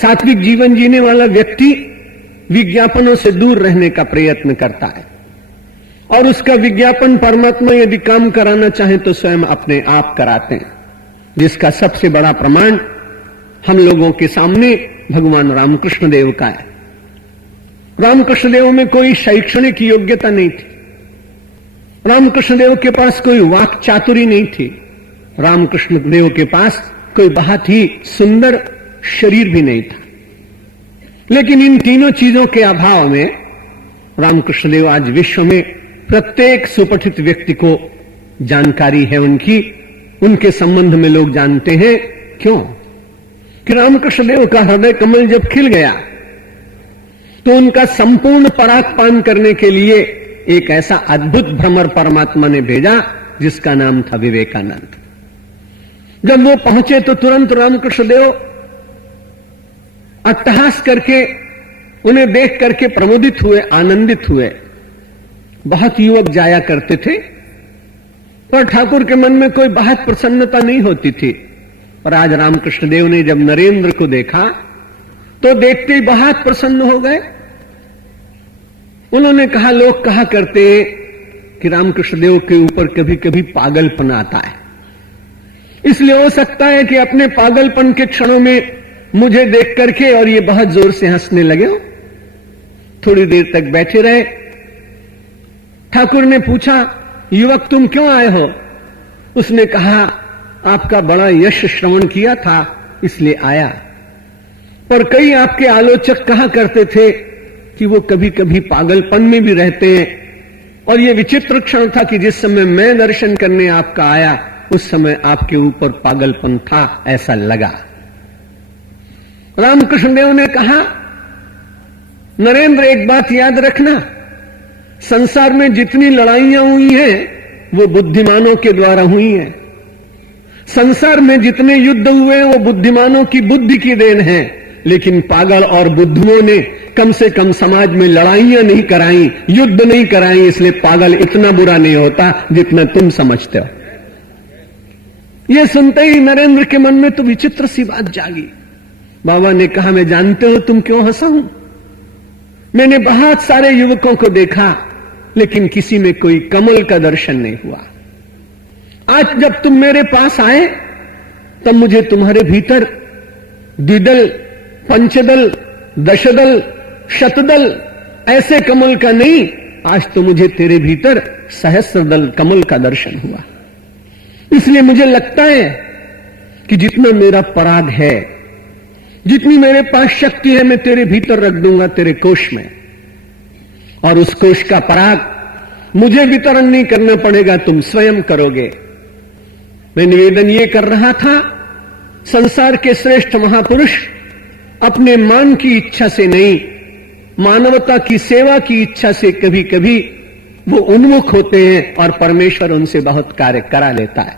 सात्विक जीवन जीने वाला व्यक्ति विज्ञापनों से दूर रहने का प्रयत्न करता है और उसका विज्ञापन परमात्मा यदि काम कराना चाहे तो स्वयं अपने आप कराते हैं, जिसका सबसे बड़ा प्रमाण हम लोगों के सामने भगवान रामकृष्ण देव का है। रामकृष्ण देव में कोई शैक्षणिक योग्यता नहीं थी, रामकृष्ण देव के पास कोई वाक चातुरी नहीं थी, रामकृष्ण देव के पास कोई बहुत ही सुंदर शरीर भी नहीं था, लेकिन इन तीनों चीजों के अभाव में रामकृष्ण देव आज विश्व में प्रत्येक सुपठित व्यक्ति को जानकारी है उनके संबंध में लोग जानते हैं। क्यों? कि रामकृष्ण देव का हृदय कमल जब खिल गया तो उनका संपूर्ण पराग पान करने के लिए एक ऐसा अद्भुत भ्रमर परमात्मा ने भेजा जिसका नाम था विवेकानंद। जब वो पहुंचे तो तुरंत रामकृष्ण देव अट्टहास करके उन्हें देख करके प्रमोदित हुए, आनंदित हुए। बहुत युवक जाया करते थे पर ठाकुर के मन में कोई बहुत प्रसन्नता नहीं होती थी। और आज रामकृष्ण देव ने जब नरेंद्र को देखा तो देखते ही बहुत प्रसन्न हो गए। उन्होंने कहा, लोग कहा करते कि रामकृष्ण देव के ऊपर कभी कभी पागलपन आता है, इसलिए हो सकता है कि अपने पागलपन के क्षणों में मुझे देख करके और ये बहुत जोर से हंसने लगे हो। थोड़ी देर तक बैठे रहे। ठाकुर ने पूछा, युवक तुम क्यों आए हो? उसने कहा, आपका बड़ा यश श्रवण किया था इसलिए आया। पर कई आपके आलोचक कहा करते थे कि वो कभी कभी पागलपन में भी रहते हैं, और ये विचित्र क्षण था कि जिस समय मैं दर्शन करने आपका आया उस समय आपके ऊपर पागलपन था, ऐसा लगा। रामकृष्ण देव ने कहा, नरेंद्र एक बात याद रखना, संसार में जितनी लड़ाइयां हुई हैं वो बुद्धिमानों के द्वारा हुई हैं। संसार में जितने युद्ध हुए वो बुद्धिमानों की बुद्धि की देन है, लेकिन पागल और बुद्धुओं ने कम से कम समाज में लड़ाइयां नहीं कराई, युद्ध नहीं कराई, इसलिए पागल इतना बुरा नहीं होता जितना तुम समझते हो। यह सुनते ही नरेंद्र के मन में तो विचित्र सी बात जागी। बाबा ने कहा, मैं जानते हो तुम क्यों हंसा हूं? मैंने बहुत सारे युवकों को देखा लेकिन किसी में कोई कमल का दर्शन नहीं हुआ। आज जब तुम मेरे पास आए तब मुझे तुम्हारे भीतर द्विदल, पंचदल, दशदल, शतदल ऐसे कमल का नहीं, आज तो मुझे तेरे भीतर सहस्रदल कमल का दर्शन हुआ। इसलिए मुझे लगता है कि जितना मेरा पराग है, जितनी मेरे पास शक्ति है, मैं तेरे भीतर रख दूंगा तेरे कोश में, और उस कोश का पराग मुझे वितरण नहीं करना पड़ेगा, तुम स्वयं करोगे। मैं निवेदन ये कर रहा था, संसार के श्रेष्ठ महापुरुष अपने मान की इच्छा से नहीं, मानवता की सेवा की इच्छा से कभी कभी वो उन्मुख होते हैं और परमेश्वर उनसे बहुत कार्य करा लेता है।